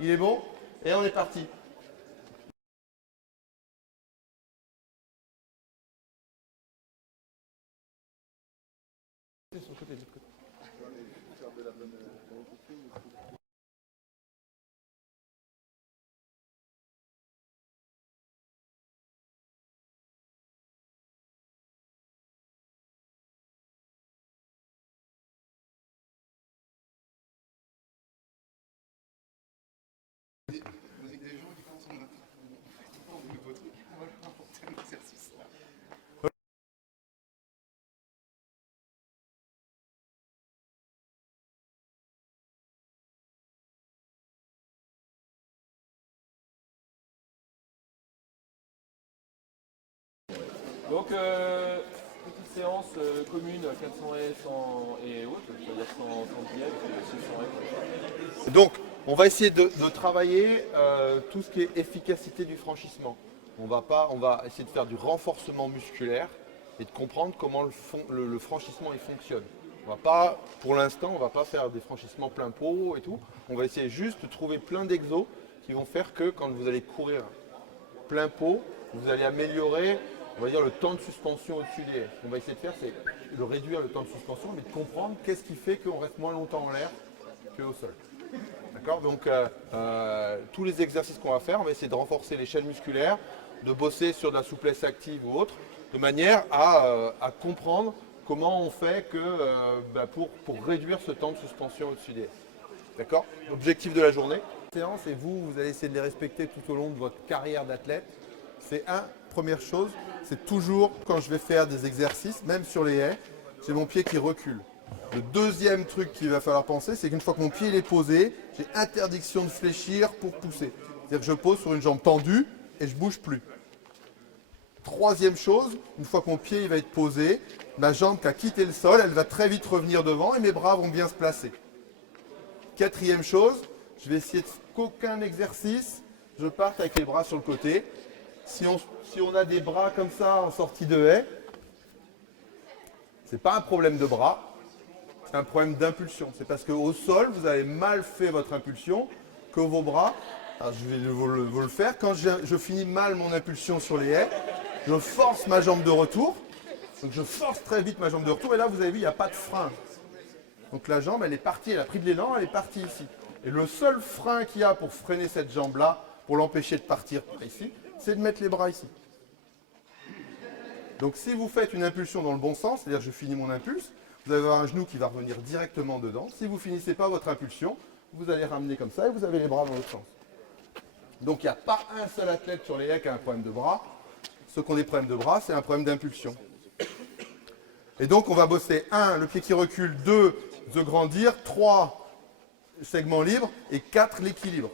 Il est bon? Et on est parti. Donc, petite séance commune, 400 haies et autres, c'est-à-dire sans biais, 600 haies. Donc, on va essayer de travailler tout ce qui est efficacité du franchissement. On va essayer de faire du renforcement musculaire et de comprendre comment le franchissement il fonctionne. On va pas, pour l'instant, on va pas faire des franchissements plein pot et tout. On va essayer juste de trouver plein d'exos qui vont faire que quand vous allez courir plein pot, vous allez améliorer, on va dire, le temps de suspension au-dessus des haies. Ce qu'on va essayer de faire, c'est de réduire le temps de suspension, mais de comprendre qu'est-ce qui fait qu'on reste moins longtemps en l'air qu'au sol. D'accord? Donc, tous les exercices qu'on va faire, on va essayer de renforcer les chaînes musculaires, de bosser sur de la souplesse active ou autre, de manière à comprendre comment on fait pour réduire ce temps de suspension au-dessus des haies. D'accord? L'objectif de la journée, séance, et vous allez essayer de les respecter tout au long de votre carrière d'athlète. C'est première chose, c'est toujours quand je vais faire des exercices, même sur les haies, j'ai mon pied qui recule. Le deuxième truc qu'il va falloir penser, c'est qu'une fois que mon pied il est posé, j'ai interdiction de fléchir pour pousser. C'est-à-dire que je pose sur une jambe tendue et je ne bouge plus. Troisième chose, une fois que mon pied il va être posé, ma jambe qui a quitté le sol, elle va très vite revenir devant et mes bras vont bien se placer. Quatrième chose, je vais essayer qu'aucun exercice, je parte avec les bras sur le côté. Si on a des bras comme ça en sortie de haie, ce n'est pas un problème de bras, c'est un problème d'impulsion. C'est parce qu'au sol, vous avez mal fait votre impulsion que vos bras, alors je vais vous le faire, quand je finis mal mon impulsion sur les haies, je force ma jambe de retour, donc je force très vite ma jambe de retour, et là vous avez vu, il n'y a pas de frein. Donc la jambe, elle est partie, elle a pris de l'élan, elle est partie ici. Et le seul frein qu'il y a pour freiner cette jambe-là, pour l'empêcher de partir par ici, c'est de mettre les bras ici. Donc si vous faites une impulsion dans le bon sens, c'est-à-dire je finis mon impulse, vous allez avoir un genou qui va revenir directement dedans. Si vous ne finissez pas votre impulsion, vous allez ramener comme ça et vous avez les bras dans l'autre sens. Donc il n'y a pas un seul athlète sur les haies qui a un problème de bras. Ceux qui ont des problèmes de bras, c'est un problème d'impulsion. Et donc on va bosser 1, le pied qui recule, 2, de grandir, 3, segment libre et 4, l'équilibre.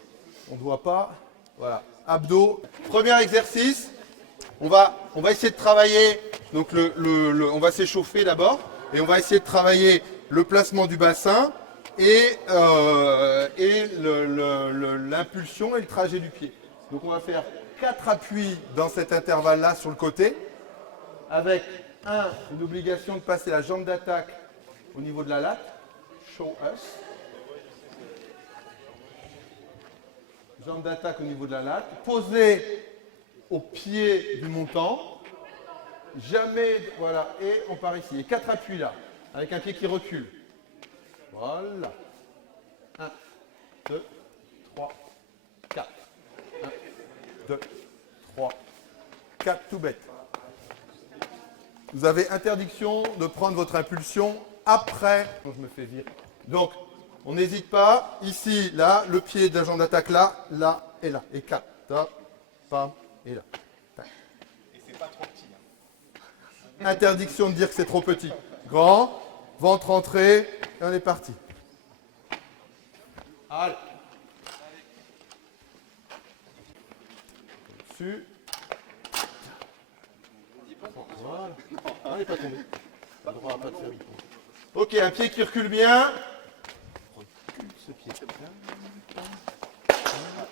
On ne doit pas, voilà, abdos. Premier exercice, on va essayer de travailler, donc on va s'échauffer d'abord et on va essayer de travailler le placement du bassin et l'impulsion et le trajet du pied. Donc on va faire 4 appuis dans cet intervalle-là sur le côté, avec une obligation de passer la jambe d'attaque au niveau de la latte, show us. Jambe d'attaque au niveau de la latte, posée au pied du montant, jamais, voilà, et on part ici. Et 4 appuis là, avec un pied qui recule. Voilà. 1, 2, 3, 4. 1, 2, 3, 4, tout bête. Vous avez interdiction de prendre votre impulsion après. Je me fais virer. Donc, on n'hésite pas. Ici, là, le pied de la jambe d'attaque là, là et là. Et 4. Top, pam, et là. Tac. Et c'est pas trop petit. Hein. Interdiction de dire que c'est trop petit. Grand, ventre entré, et on est parti. Allez. Dessus. Voilà. Ah, il n'est pas tombé. Pas droit, pas de faire. Ok, un pied qui recule bien. Recule ce pied.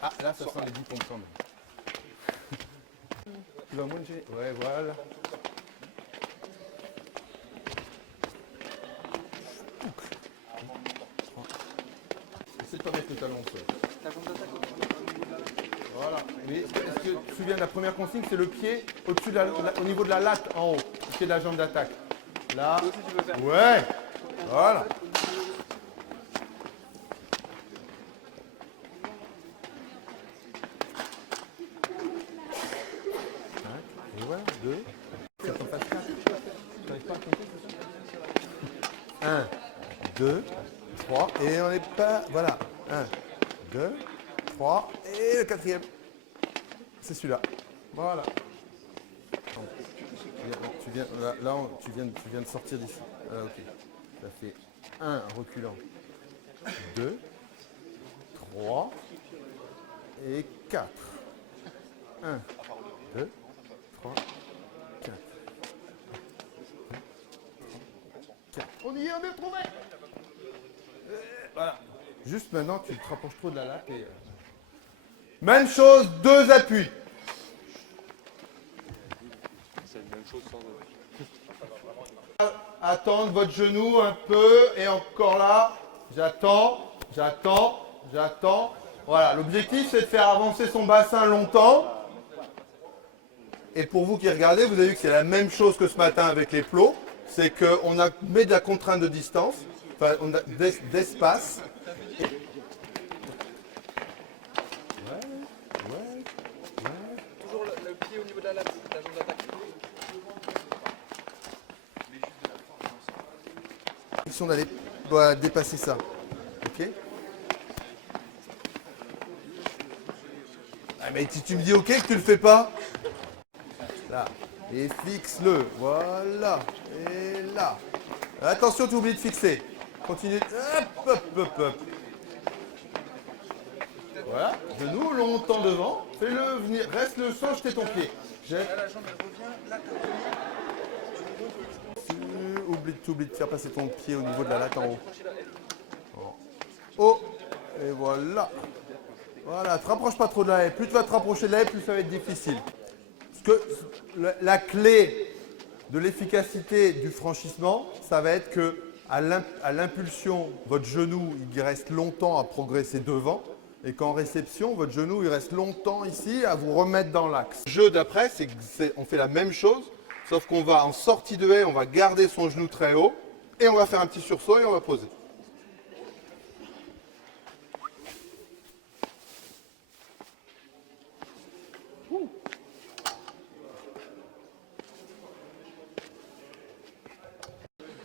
Ah, là, ça sent les 10 pompes quand même. Tu vas manger. Ouais, voilà. Essaye de pas mettre le talon au sol. Voilà. Mais est-ce que tu te souviens de la première consigne, c'est le pied au-dessus au niveau de la latte en haut, le pied de la jambe d'attaque. Là. Ouais. Voilà. Et voilà, 2. Ça t'en passe 4. Tu n'arrives pas à compter, c'est ça 1, 2, 3. Et on n'est pas. Voilà. 1, 2, 3. Et le quatrième. C'est celui-là. Voilà. Tu viens, tu viens de sortir d'ici. Ah, ok. Ça fait 1 en reculant. 2, 3 et 4. 1, 2, 3, 4. 4. On y est, on est trouvé. Voilà. Juste maintenant, tu te rapproches trop de la latte et... Même chose, 2 appuis. C'est la même chose sans... Attendre votre genou un peu et encore là. J'attends, j'attends, j'attends. Voilà, l'objectif c'est de faire avancer son bassin longtemps. Et pour vous qui regardez, vous avez vu que c'est la même chose que ce matin avec les plots. C'est qu'on met de la contrainte de distance, enfin on a d'espace. Toujours le pied au niveau de la jambe d'attaque. D'aller dépasser ça. Ok. Ah mais si tu me dis ok que tu le fais pas. Là. Et fixe-le. Voilà. Et là. Attention, tu oublies de fixer. Continue. Hop, hop, hop, hop. Voilà. Genou longtemps devant. Fais-le venir. Reste le sang, jeter ton pied. Là, la jambe elle revient. Là, Oublie de faire passer ton pied au niveau de la latte en haut. Oh, et voilà. Voilà, te rapproche pas trop de la haie. Plus tu vas te rapprocher de la haie, plus ça va être difficile. Parce que la clé de l'efficacité du franchissement, ça va être que à l'impulsion, votre genou, il reste longtemps à progresser devant. Et qu'en réception, votre genou, il reste longtemps ici à vous remettre dans l'axe. Le jeu d'après, on fait la même chose. Sauf qu'on va en sortie de haie, on va garder son genou très haut et on va faire un petit sursaut et on va poser.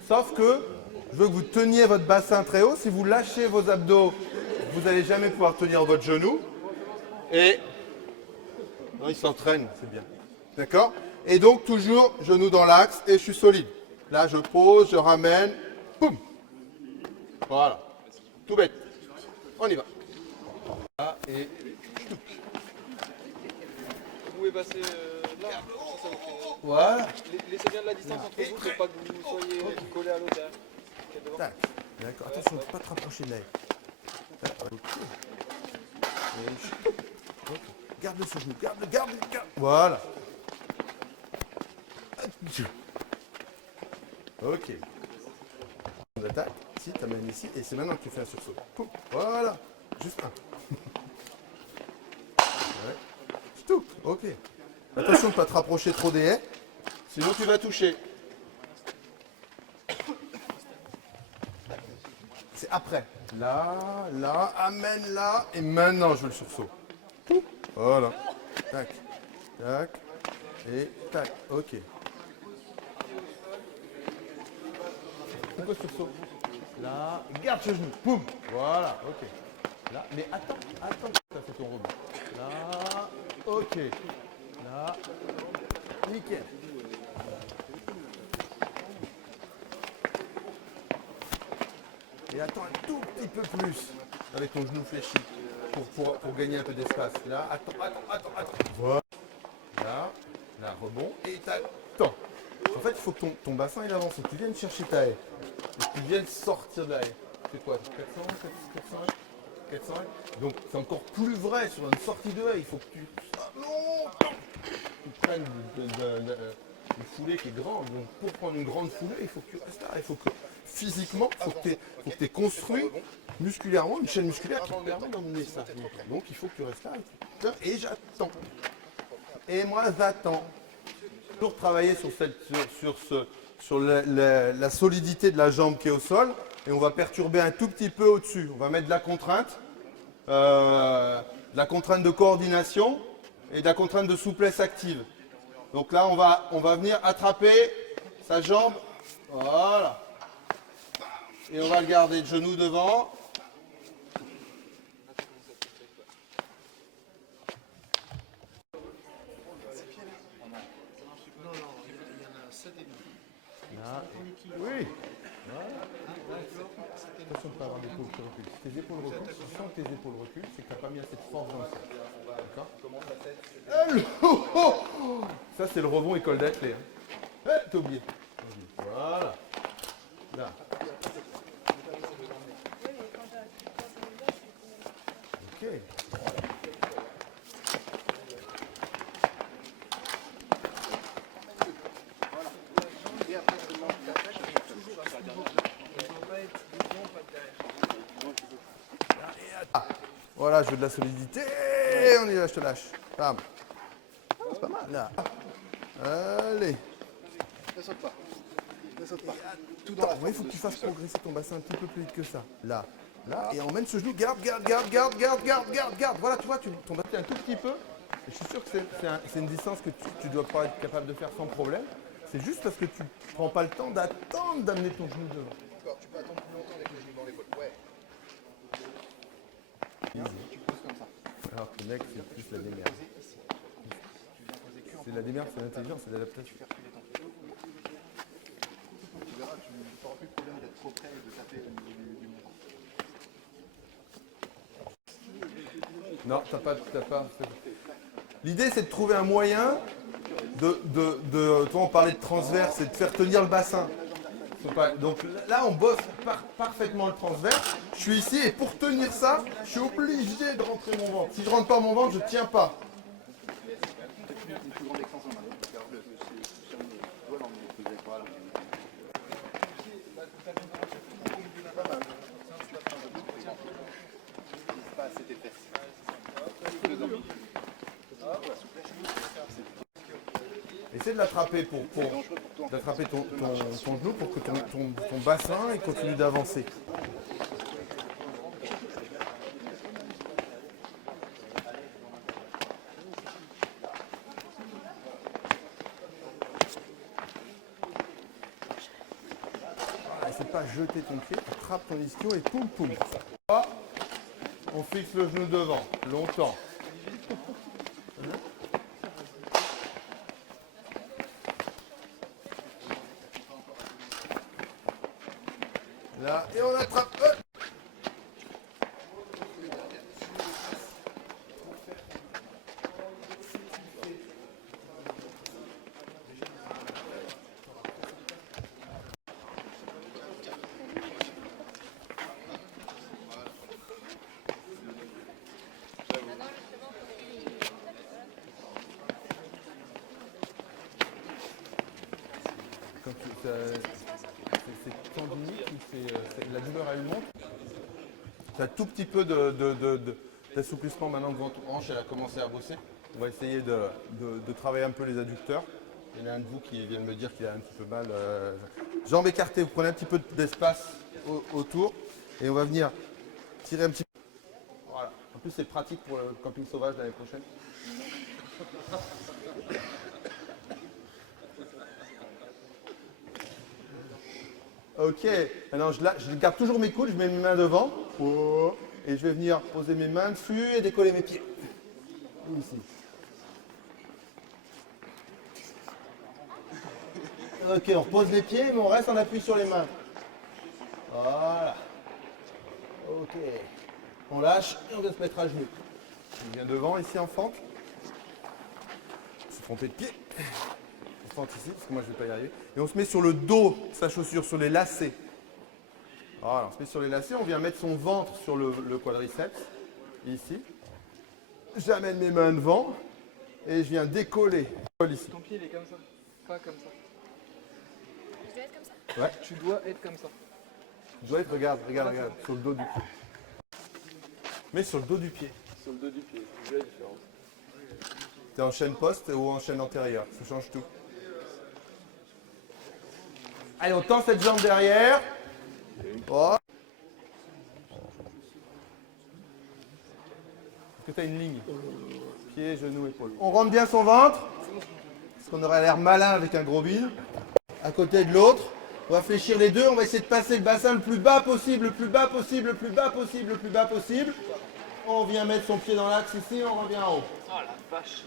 Sauf que je veux que vous teniez votre bassin très haut. Si vous lâchez vos abdos, vous n'allez jamais pouvoir tenir votre genou. Et non, il s'entraîne, c'est bien. D'accord ? Et donc, toujours genou dans l'axe et je suis solide. Là, je pose, je ramène. Boum. Voilà. Tout bête. On y va. Là, et... vous pouvez passer là. Ça vous fait... Voilà. Laissez bien de la distance entre vous, pour pas que vous soyez collés à l'autre. Tac. D'accord. Attention, il ne faut pas te rapprocher de l'air. Ok. Garde-le sur genou. Garde. Voilà. Ok. On attaque. Ici, tu amènes ici. Et c'est maintenant que tu fais un sursaut. Poum. Voilà. Juste un. Ouais. C'est tout. Ok. Attention de ne pas te rapprocher trop des haies. Sinon, tu vas toucher. C'est après. Là, amène là. Et maintenant, je veux le sursaut. Voilà. Tac. Tac. Et tac. Ok. C'est quoi ce sursaut? Là, garde ce genou. Poum. Voilà, ok. Là, mais attends que ça fait ton rebond. Là, ok. Là, nickel. Et attends un tout petit peu plus avec ton genou fléchi pour gagner un peu d'espace. Là, attends. Voilà. Là, rebond et t'attends. En fait, il faut que ton bassin il avance et que tu viennes chercher ta haie. Et que tu viennes sortir de la haie. C'est quoi 400 Donc c'est encore plus vrai sur une sortie de haie. Il faut que tu prennes une foulée qui est grande. Donc pour prendre une grande foulée, il faut que tu restes là. Il faut que physiquement, il faut que tu aies construit musculairement une chaîne musculaire qui te permet d'emmener ça. Donc il faut que tu restes là. Et j'attends. Et moi j'attends. Toujours travailler sur la solidité de la jambe qui est au sol. Et on va perturber un tout petit peu au-dessus. On va mettre de la contrainte de coordination et de la contrainte de souplesse active. Donc là, on va venir attraper sa jambe. Voilà. Et on va le garder de genou devant. Là. Oui. Attention de ne pas avoir l'épaule qui recule. Si tes épaules reculent, si tu sens que tes épaules reculent, c'est que tu n'as pas mis assez de force dans le sol. D'accord. Ça, c'est le rebond école d'athlète. T'as oublié. Voilà. Là. Ok. Voilà, je veux de la solidité. On y va, je te lâche. Bam. C'est pas mal, là. Allez. Ne saute pas. Ne saute pas. Tout dans la forme. Il faut que tu fasses progresser ton bassin un petit peu plus vite que ça. Là. Là. Et emmène ce genou. Garde. Voilà, tu vois, ton bassin un tout petit peu. Et je suis sûr que c'est une distance que tu dois pas être capable de faire sans problème. C'est juste parce que tu ne prends pas le temps d'attendre d'amener ton genou devant. D'accord, tu peux attendre plus longtemps avec le genou dans l'épaule. Ouais. Tu poses comme ça. Alors que le mec, c'est plus la démerde. C'est la démerde, c'est l'intelligence, c'est l'adaptation. Tu verras, tu n'auras plus le problème d'être trop près et de taper au niveau du montant. Non, t'as pas. L'idée, c'est de trouver un moyen toi, on parlait de transverse, c'est de faire tenir le bassin. Donc là, on bosse parfaitement le transverse. Je suis ici et pour tenir ça, je suis obligé de rentrer mon ventre. Si je rentre pas mon ventre, je tiens pas. Une plus grande extension maintenant. Regarde-le. Voilà, on est voilà. Pas mal. Pas assez tes fesses. Deux hommes. Essaie de l'attraper d'attraper ton genou pour que ton bassin il continue d'avancer. Essaie de pas jeter ton pied, attrape ton ischio et poum. On fixe le genou devant, longtemps. Là, et on attrape. C'est tendinique ou la douleur elle monte. Tu as tout petit peu d'assouplissement maintenant devant ton hanche, elle a commencé à bosser. On va essayer de travailler un peu les adducteurs. Il y en a un de vous qui vient de me dire qu'il a un petit peu mal. Jambes écartées, vous prenez un petit peu d'espace autour et on va venir tirer un petit peu. Voilà. En plus c'est pratique pour le camping sauvage l'année prochaine. Ok, maintenant je garde toujours mes coudes, je mets mes mains devant. Et je vais venir poser mes mains dessus et décoller mes pieds. Ici. Ok, on repose les pieds, mais on reste en appui sur les mains. Voilà. Ok. On lâche et on vient se mettre à genoux. On vient devant ici en fente. Se tromper de pied. On fente ici, parce que moi je ne vais pas y arriver. Et on se met sur le dos de sa chaussure, sur les lacets. Voilà, on se met sur les lacets, on vient mettre son ventre sur le quadriceps. Ici. J'amène mes mains devant et je viens décoller. Ici. Ton pied il est comme ça. pas comme ça. Je dois être comme ça. Ouais. Tu dois être comme ça. Tu dois être, regarde, sur le dos du pied. Mais sur le dos du pied. Sur le dos du pied, c'est la différence. T'es en chaîne poste ou en chaîne antérieure, ça change tout. Allez, on tend cette jambe derrière. Oh. Est-ce que tu as une ligne? Pied, genou, épaule. On rentre bien son ventre. Parce qu'on aurait l'air malin avec un gros bide. À côté de l'autre. On va fléchir les deux. On va essayer de passer le bassin le plus bas possible, le plus bas possible, le plus bas possible, le plus bas possible. On vient mettre son pied dans l'axe ici, on revient en haut. Oh la vache.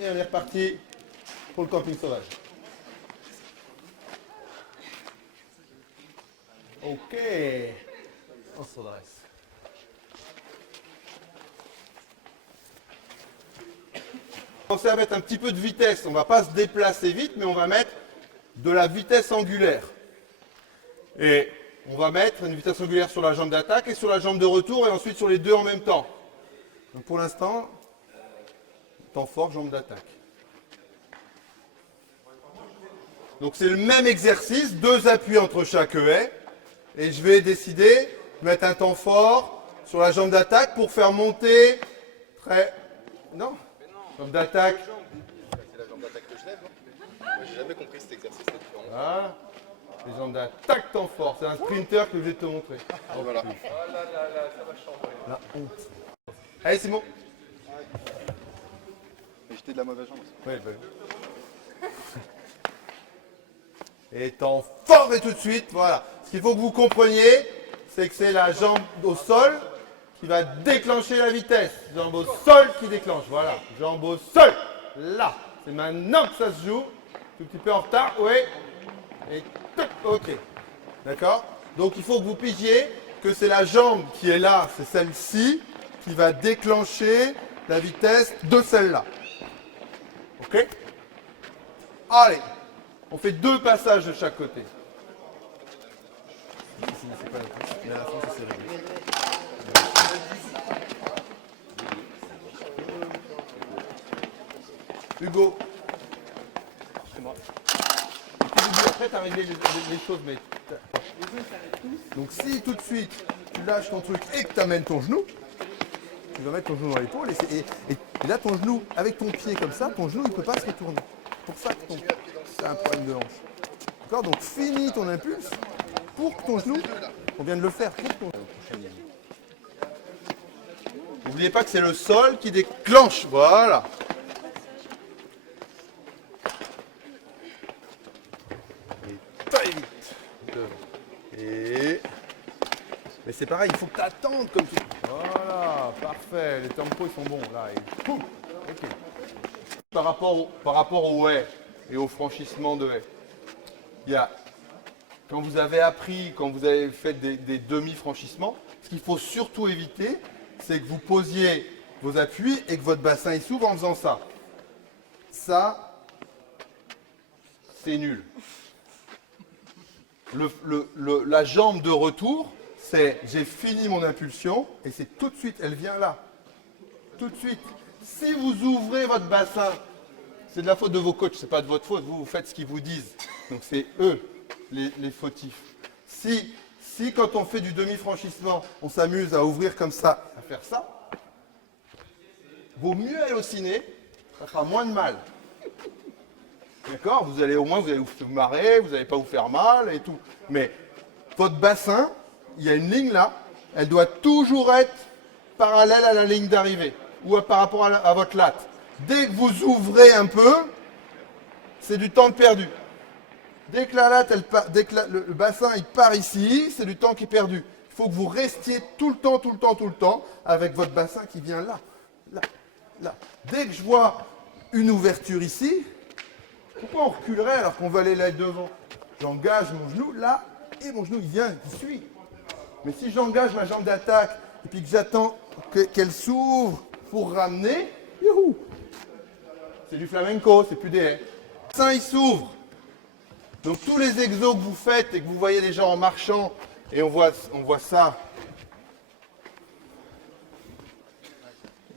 Et on est reparti pour le camping sauvage. Ok. On se redresse. On va mettre un petit peu de vitesse. On ne va pas se déplacer vite, mais on va mettre de la vitesse angulaire. Et on va mettre une vitesse angulaire sur la jambe d'attaque et sur la jambe de retour et ensuite sur les deux en même temps. Donc pour l'instant, temps fort, jambe d'attaque. Donc c'est le même exercice, 2 appuis entre chaque haie. Et je vais décider de mettre un temps fort sur la jambe d'attaque pour faire monter très... Non, jambe d'attaque. C'est la jambe d'attaque que je lève, non? Moi, j'ai jamais compris cet exercice, c'est différent. Voilà. Les jambes d'attaque, temps fort. C'est un sprinter que je vais te montrer. Et voilà. La honte. Allez, Simon. Mais j'étais de la mauvaise jambe. Oui, ben. Et temps fort et tout de suite, voilà. Ce qu'il faut que vous compreniez, c'est que c'est la jambe au sol qui va déclencher la vitesse. Jambe au sol qui déclenche, voilà. Jambe au sol, là. C'est maintenant que ça se joue. Tout petit peu en retard, oui. Et tac, ok. D'accord? Donc il faut que vous pigiez que c'est la jambe qui est là, c'est celle-ci, qui va déclencher la vitesse de celle-là. Ok? Allez, on fait 2 passages de chaque côté. C'est pas la fin, mais à la fin, ça c'est réglé. Hugo. C'est moi. Après, tu as réglé les choses, mais... Donc si tout de suite, tu lâches ton truc et que tu amènes ton genou, tu vas mettre ton genou dans l'épaule et là, ton genou, avec ton pied comme ça, ton genou, il ne peut pas se retourner. C'est pour ça que c'est un problème de hanche. D'accord? Donc finis ton impulse pour que ton genou, on vient de le faire, pour ton... N'oubliez pas que c'est le sol qui déclenche, voilà. Et très vite. Et... Mais c'est pareil, il faut que tu attendes comme tu... Voilà, parfait, les tempos ils sont bons, là. Et... Poum. Ok. Par rapport aux haies et au franchissement de haies, il y a... Quand vous avez appris, quand vous avez fait des demi-franchissements, ce qu'il faut surtout éviter, c'est que vous posiez vos appuis et que votre bassin il s'ouvre en faisant ça. Ça, c'est nul. La jambe de retour, c'est j'ai fini mon impulsion et c'est tout de suite, elle vient là. Tout de suite. Si vous ouvrez votre bassin, c'est de la faute de vos coachs, c'est pas de votre faute, vous faites ce qu'ils vous disent. Donc c'est eux les fautifs. Si quand on fait du demi-franchissement, on s'amuse à ouvrir comme ça, à faire ça, vaut mieux aller au ciné, ça fera moins de mal. D'accord? Vous allez vous marrer, vous n'allez pas vous faire mal et tout. Mais votre bassin, il y a une ligne là, elle doit toujours être parallèle à la ligne d'arrivée ou par rapport à votre latte. Dès que vous ouvrez un peu, c'est du temps perdu. Dès que la latte, dès que le bassin il part ici, c'est du temps qui est perdu. Il faut que vous restiez tout le temps avec votre bassin qui vient là, là, là. Dès que je vois une ouverture ici, pourquoi on reculerait alors qu'on veut aller là devant? J'engage mon genou là et mon genou il vient, il suit. Mais si j'engage ma jambe d'attaque et puis que j'attends qu'elle s'ouvre pour ramener, youhou, c'est du flamenco, c'est plus des haies. Le bassin il s'ouvre. Donc tous les exos que vous faites et que vous voyez les gens en marchant et on voit ça.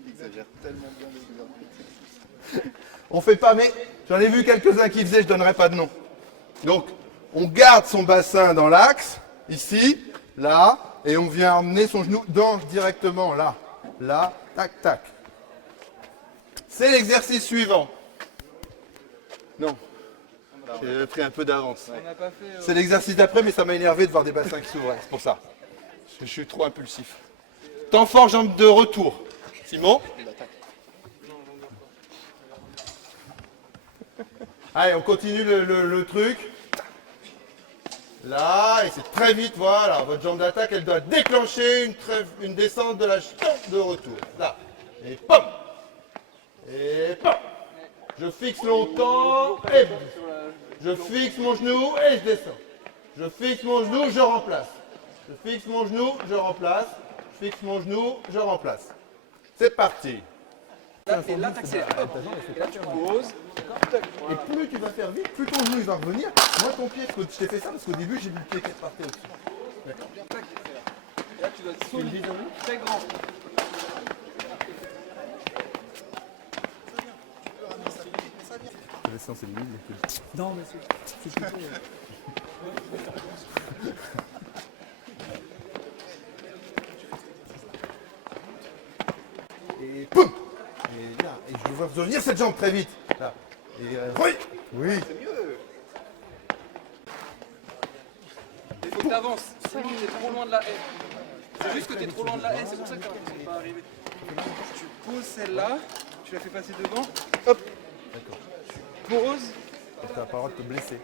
Il exagère tellement bien les exercices. On fait pas, mais j'en ai vu quelques-uns qui faisaient, je donnerai pas de nom. Donc, on garde son bassin dans l'axe, ici, là, et on vient emmener son genou directement là. Là, tac, tac. C'est l'exercice suivant. Non, j'ai pris un peu d'avance. C'est l'exercice d'après, mais ça m'a énervé de voir des bassins qui s'ouvraient, c'est pour ça. Je suis trop impulsif. Temps fort, jambe de retour. Simon? Allez, on continue le truc. Là, et c'est très vite, voilà. Votre jambe d'attaque, elle doit déclencher une descente de la jambe de retour. Là. Et pom! Et pom! Je fixe longtemps et je fixe mon genou et je descends. Je fixe mon genou, je remplace. Je fixe mon genou, je remplace. Je fixe mon genou, je remplace. C'est parti. Et là, t'accélères. Et là, tu poses. Et plus tu vas faire vite, plus ton genou il va revenir. Moi, ton pied, je t'ai fait ça parce qu'au début, j'ai vu le pied qui repartait au-dessus. D'accord. Et là, tu dois être solide, très grand. C'est limite. Non, mais c'est plutôt... Et poum! Et là, et je dois revenir cette jambe très vite. Là. Et oui! Oui! C'est mieux. Il faut que t'avances, sinon t'es trop loin de la haie. C'est juste que t'es trop loin de la haie, c'est pour ça que t'es pas arrivé. Tu poses celle-là, tu la fais passer devant, hop! D'accord. Tu poses. T'as pas le droit de te blesser.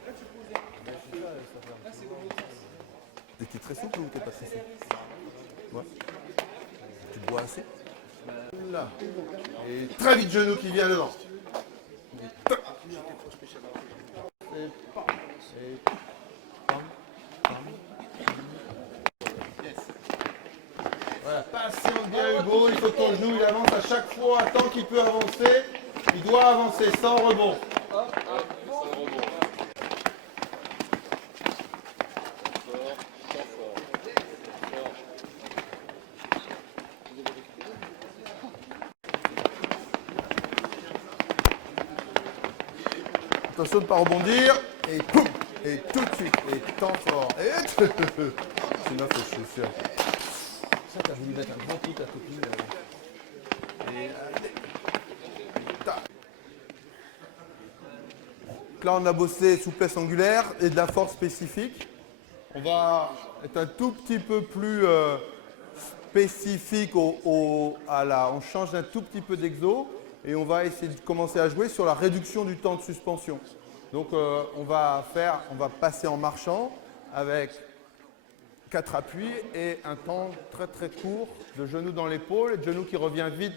T'es très souple ou t'es pas très souple? Ouais. Tu te bois assez? Là. Et très vite genou qui vient devant. Et toc. Et pam. Et pam. Pam. Yes. Voilà, patiente bien Hugo, il faut que ton genou il avance à chaque fois, tant qu'il peut avancer, il doit avancer sans rebond. Attention de ne pas rebondir, et poum, et tout de suite, et temps fort, et sinon faut que je suis sûr. Ça t'as voulu mettre un grand coup ta copine. Et allez. Tac. Là on a bossé souplesse angulaire et de la force spécifique. On va être un tout petit peu plus spécifique on change un tout petit peu d'exo. Et on va essayer de commencer à jouer sur la réduction du temps de suspension. Donc on va passer en marchant avec 4 appuis et un temps très très court de genou dans l'épaule et de genou qui revient vite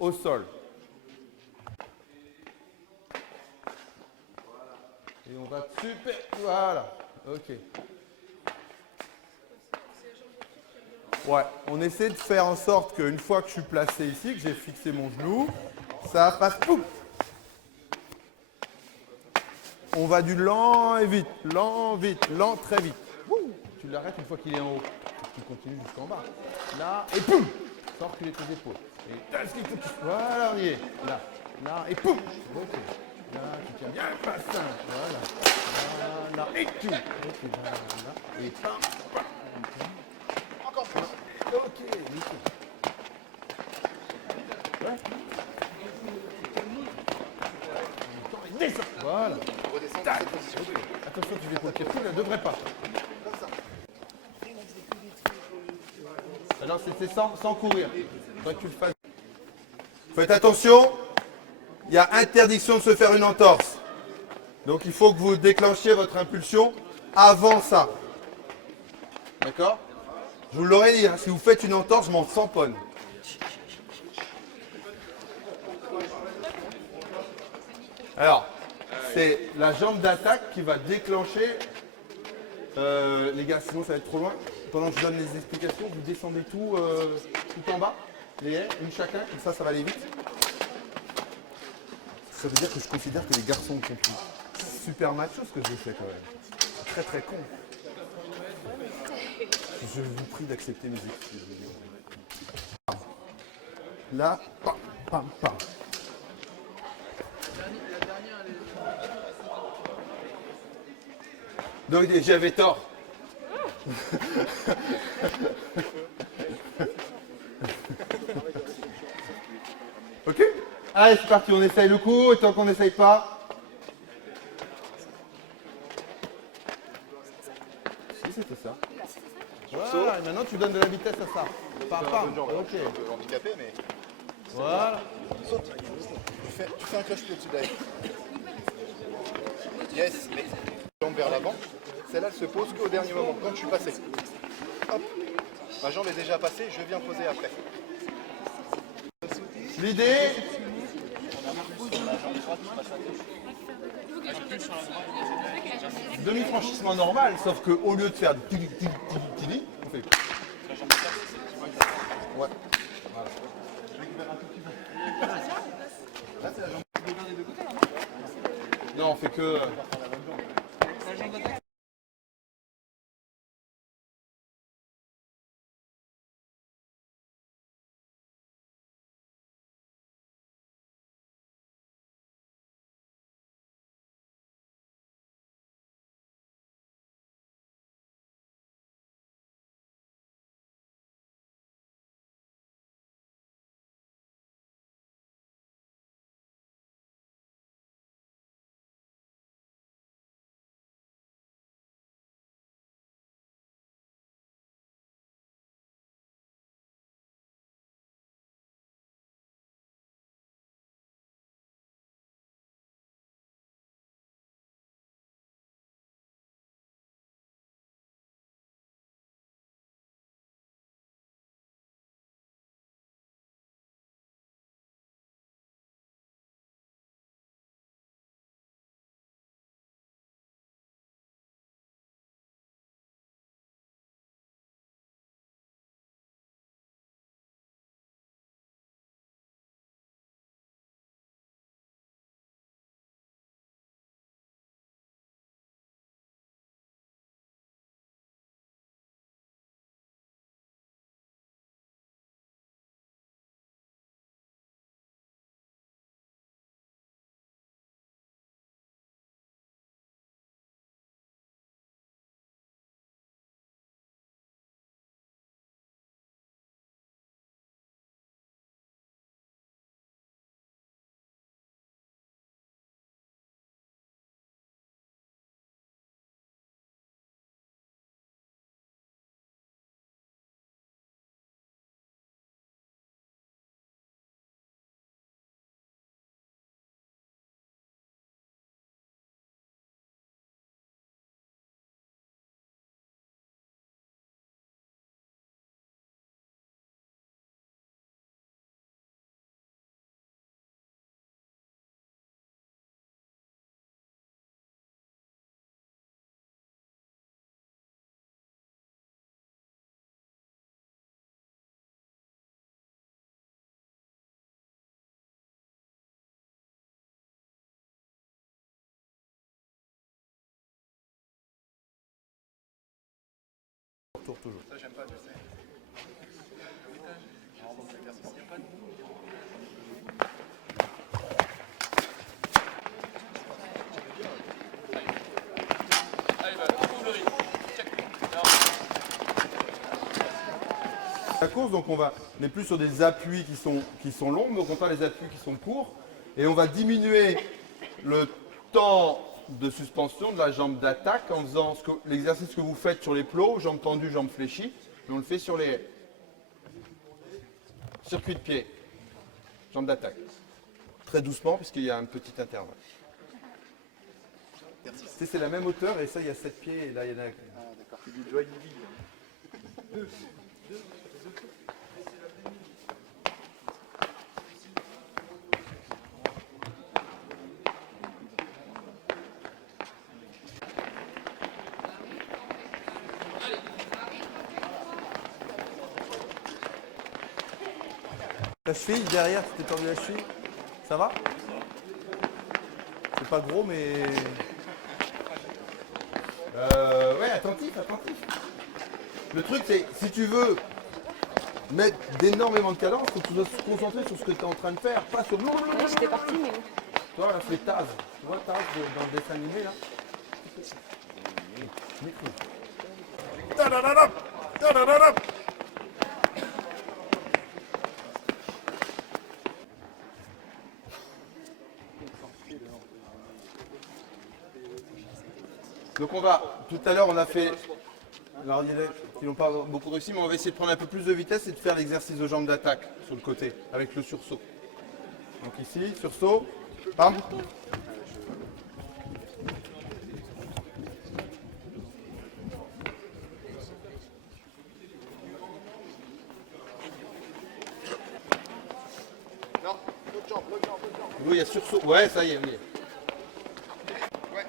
au sol. Et on va super, voilà, ok. Ouais, on essaie de faire en sorte qu'une fois que je suis placé ici, que j'ai fixé mon genou, ça passe, pouf. On va du lent et vite, lent, très vite. Wouh. Tu l'arrêtes une fois qu'il est en haut. Tu continues jusqu'en bas. Là, et poum. Sans reculer tes épaules. Et tac, voilà, on y est. Là, et poum. Ok. Là, tu tiens bien le bassin. Voilà. Là, et tout. Ok, là, et pam, pam. Encore plus. Ok, nickel. Ouais. Descends. Voilà. Redescendre dans cette position. Attention, tu déposes le pied, ne devrait pas. Alors c'est sans courir. Faudrait que tu le fasses. Faites attention, il y a interdiction de se faire une entorse. Donc il faut que vous déclenchiez votre impulsion avant ça. D'accord? Je vous l'aurais dit, hein, si vous faites une entorse, je m'en tamponne. Alors, c'est la jambe d'attaque qui va déclencher. Les gars, sinon ça va être trop loin. Pendant que je donne les explications, vous descendez tout en bas, les haies, une chacun, comme ça, ça va aller vite. Ça veut dire que je considère que les garçons ont compris. Super macho ce que je fais quand même. C'est très très con. Je vous prie d'accepter mes excuses. Là, pam, pam, pam. Donc j'avais tort. Ok? Allez, c'est parti, on essaye le coup, et tant qu'on n'essaye pas. Si, c'était ça. Voilà, et maintenant tu donnes de la vitesse à ça. Pam, pam. Je Ok. suis un peu handicapé, mais Voilà. saute. Tu fais un cloche-pied au-dessus de la haie. Yes, mais jambe vers l'avant. Celle-là, elle se pose qu'au dernier moment, quand je suis passé. Hop, ma jambe est déjà passée, je viens poser après. L'idée, demi-franchissement normal, sauf qu'au lieu de faire du tili, tili, tili, tili, on fait. Ouais. Non, on fait que. Retour toujours. Ça, j'aime pas, je sais. La course, donc on n'est plus sur des appuis qui sont longs, mais au contraire les appuis qui sont courts. Et on va diminuer le temps de suspension de la jambe d'attaque en faisant l'exercice que vous faites sur les plots, jambes tendues, jambes fléchies, mais on le fait sur les circuits de pied, jambes d'attaque. Très doucement puisqu'il y a un petit intervalle. C'est la même hauteur et ça il y a 7 pieds et là il y en a... Ah, d'accord, c'est du joy division. La cheville, derrière, tu t'es tendu la cheville. Ça va? C'est pas gros, mais... ouais, attentif, attentif. Le truc, c'est, si tu veux mettre d'énormément de cadence, faut que tu dois se concentrer sur ce que tu es en train de faire, pas sur... Ouais, j'étais partie, mais. Tu vois, là, c'est Taz. Tu vois Taz dans le dessin animé, là? Donc on va, tout à l'heure on a fait, alors il y en a qui n'ont pas beaucoup réussi, mais on va essayer de prendre un peu plus de vitesse et de faire l'exercice de jambes d'attaque sur le côté, avec le sursaut. Donc ici, sursaut, bam. Non, l'autre jambe, l'autre jambe, l'autre jambe. Oui, il y a sursaut, ouais, ça y est, oui. Ouais.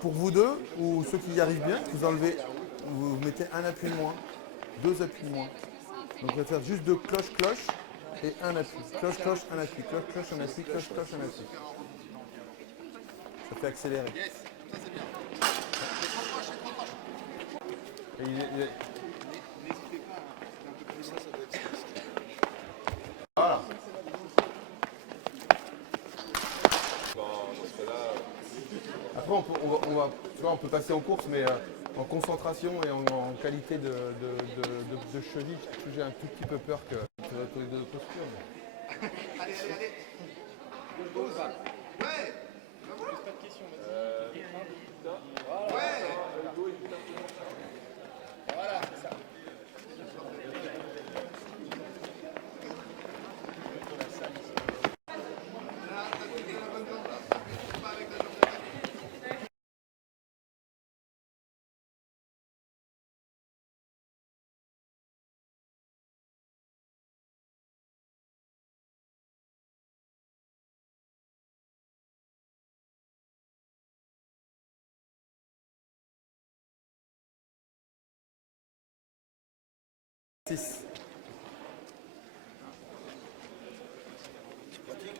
Pour vous deux, ou ceux qui y arrivent bien, vous enlevez, vous mettez un appui de moins, deux appuis de moins. Donc on va faire juste deux cloche-cloche et un appui. Cloche-cloche, un appui, cloche-cloche, un appui, cloche-cloche, un appui. Ça fait accélérer. Yes, ça c'est bien. Et il est- N'hésitez pas, c'est un peu plus ça doit être ça. Voilà. Après, tu vois, on peut passer en course, mais en concentration et en qualité de cheville, j'ai un tout petit peu peur que de posture. Mais... Allez, allez, allez. Pause. Ouais. Pose pas de questions, vas-y. Ouais. Voilà, c'est ça.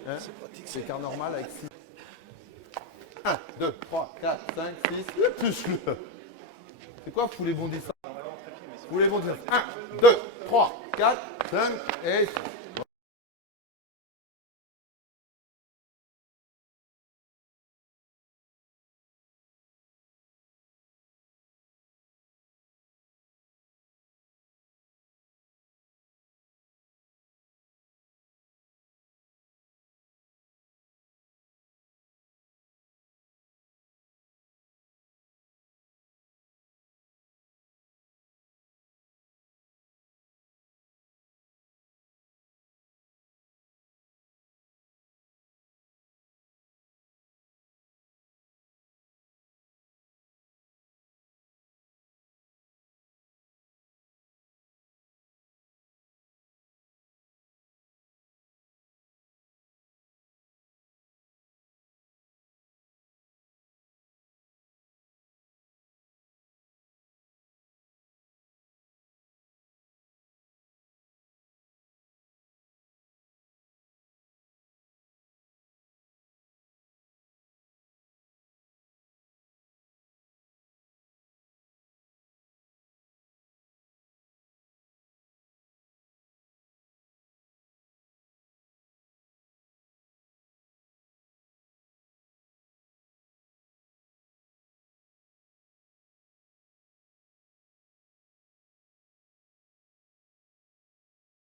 Hein, c'est écart normal avec 6. 1, 2, 3, 4, 5, 6, plus le. C'est quoi, vous les bondis ça? Vous les bondis 1, 2, 3, 4, 5 et 6.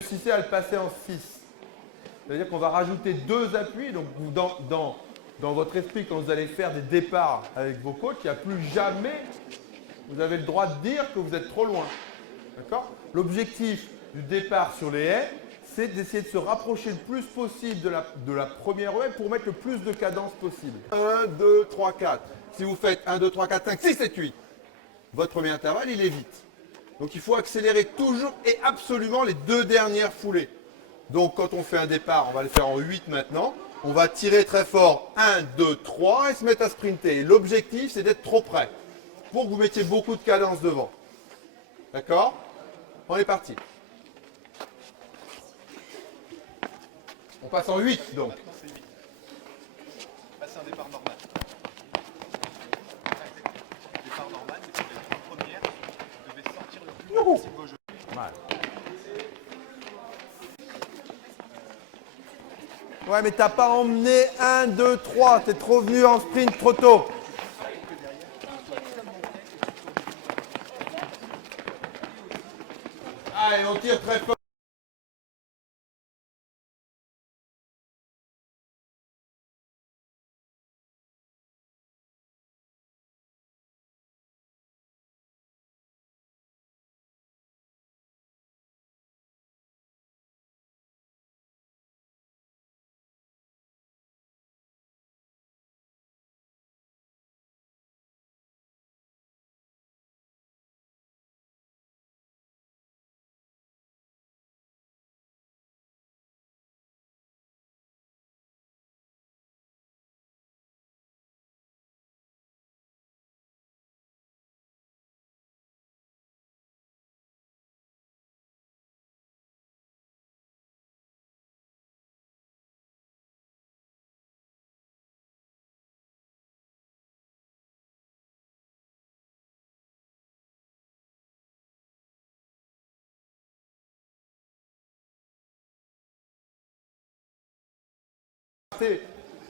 Réussissez à le passer en 6. C'est-à-dire qu'on va rajouter deux appuis. Donc dans votre esprit, quand vous allez faire des départs avec vos coachs, il n'y a plus jamais, vous avez le droit de dire que vous êtes trop loin. D'accord? L'objectif du départ sur les haies, c'est d'essayer de se rapprocher le plus possible de la première haie pour mettre le plus de cadence possible. 1, 2, 3, 4. Si vous faites 1, 2, 3, 4, 5, 6, 7, 8, votre premier intervalle, il est vite. Donc il faut accélérer toujours et absolument les deux dernières foulées. Donc quand on fait un départ, on va le faire en 8 maintenant. On va tirer très fort 1, 2, 3 et se mettre à sprinter. L'objectif, c'est d'être trop près pour que vous mettiez beaucoup de cadence devant. D'accord? On est parti. On passe en 8 donc. Maintenant c'est 8. Là c'est un départ normal. Départ normal, c'est pour les 3 premières. Ouais, mais t'as pas emmené 1, 2, 3. T'es trop venu en sprint trop tôt. Allez, on tire très fort.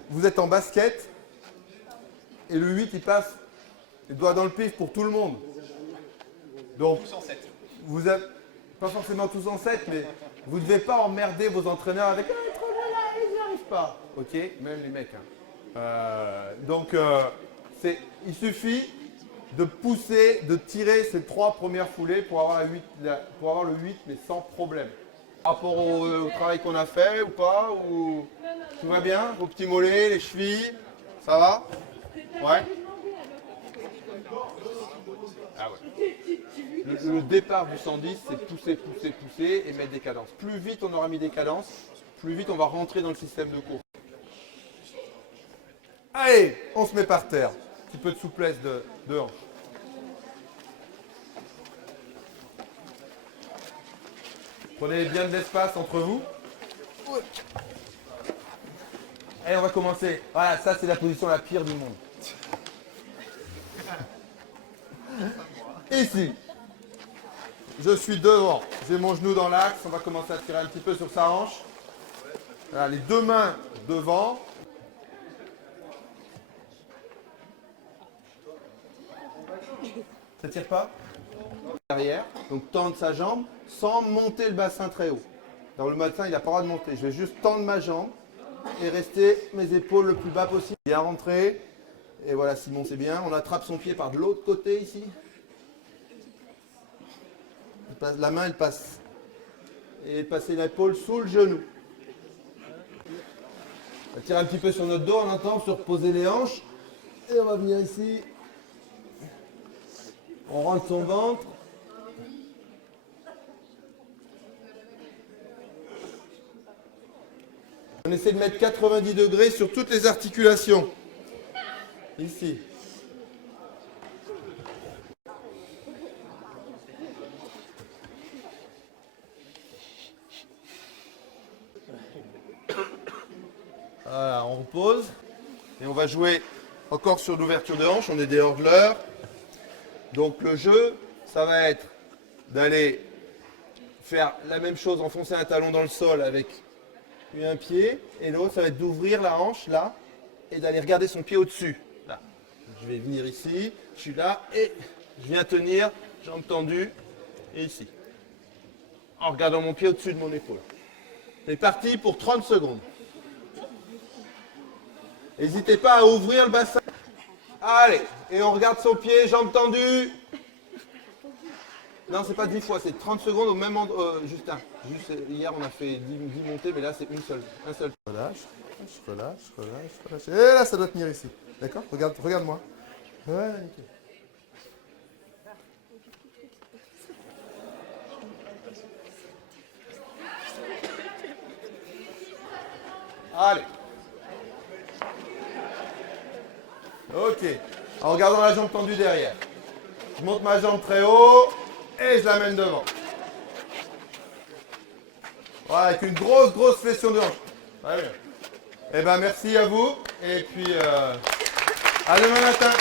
Vous êtes en basket et le 8 il passe les doigts dans le pif pour tout le monde. Donc, vous avez pas forcément tous en 7, mais vous ne devez pas emmerder vos entraîneurs avec ah, trop bien là, ils n'y arrivent pas. Ok, même les mecs. Il suffit de pousser, de tirer ces 3 premières foulées pour avoir, pour avoir le 8, mais sans problème. Par rapport au travail qu'on a fait ou pas ou... Tout va bien? Vos petits mollets, les chevilles, ça va? Ouais? Ah ouais. Le départ du 110, c'est pousser, pousser, pousser et mettre des cadences. Plus vite on aura mis des cadences, plus vite on va rentrer dans le système de course. Allez, on se met par terre. Un petit peu de souplesse de hanche. Prenez bien de l'espace entre vous. Allez, on va commencer. Voilà, ça c'est la position la pire du monde. Ici. Je suis devant. J'ai mon genou dans l'axe. On va commencer à tirer un petit peu sur sa hanche. Voilà, les 2 mains devant. Ça tire pas? Derrière. Donc tendre sa jambe sans monter le bassin très haut. Dans le bassin, il n'a pas le droit de monter. Je vais juste tendre ma jambe et rester mes épaules le plus bas possible. Bien rentrer. Et voilà, Simon, c'est bien. On attrape son pied par de l'autre côté ici. La main, elle passe. Et passer l'épaule sous le genou. On va tirer un petit peu sur notre dos en attendant, se reposer les hanches. Et on va venir ici. On rentre son ventre. On essaie de mettre 90 degrés sur toutes les articulations. Ici. Voilà, on repose. Et on va jouer encore sur l'ouverture de hanche. On est des hurdleurs. Donc le jeu, ça va être d'aller faire la même chose, enfoncer un talon dans le sol avec un pied. Et l'autre, ça va être d'ouvrir la hanche là et d'aller regarder son pied au-dessus. Là. Je vais venir ici, je suis là et je viens tenir, jambes tendues, et ici. En regardant mon pied au-dessus de mon épaule. C'est parti pour 30 secondes. N'hésitez pas à ouvrir le bassin. Allez, et on regarde son pied, jambes tendues. Non, c'est pas 10 fois, c'est 30 secondes au même endroit. Juste hier, on a fait 10 montées, mais là, c'est un seul. Relâche. Et là, ça doit tenir ici. D'accord? Regarde-moi. Ouais, nickel. Allez. Ok. En regardant la jambe tendue derrière. Je monte ma jambe très haut et je l'amène devant. Voilà, avec une grosse flexion de hanche. Très bien. Eh bien, merci à vous. Et puis, à demain matin.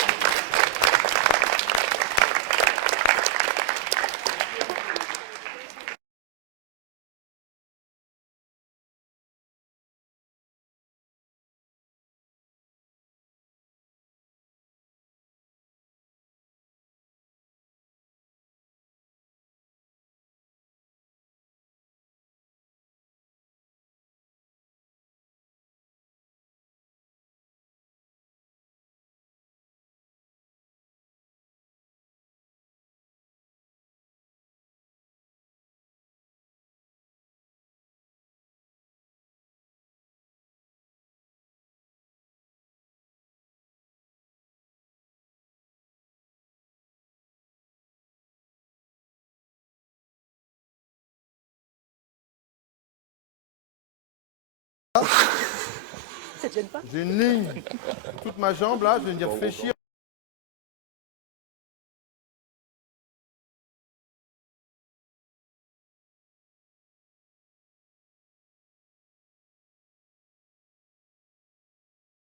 J'ai une ligne. Toute ma jambe là, je vais venir fléchir.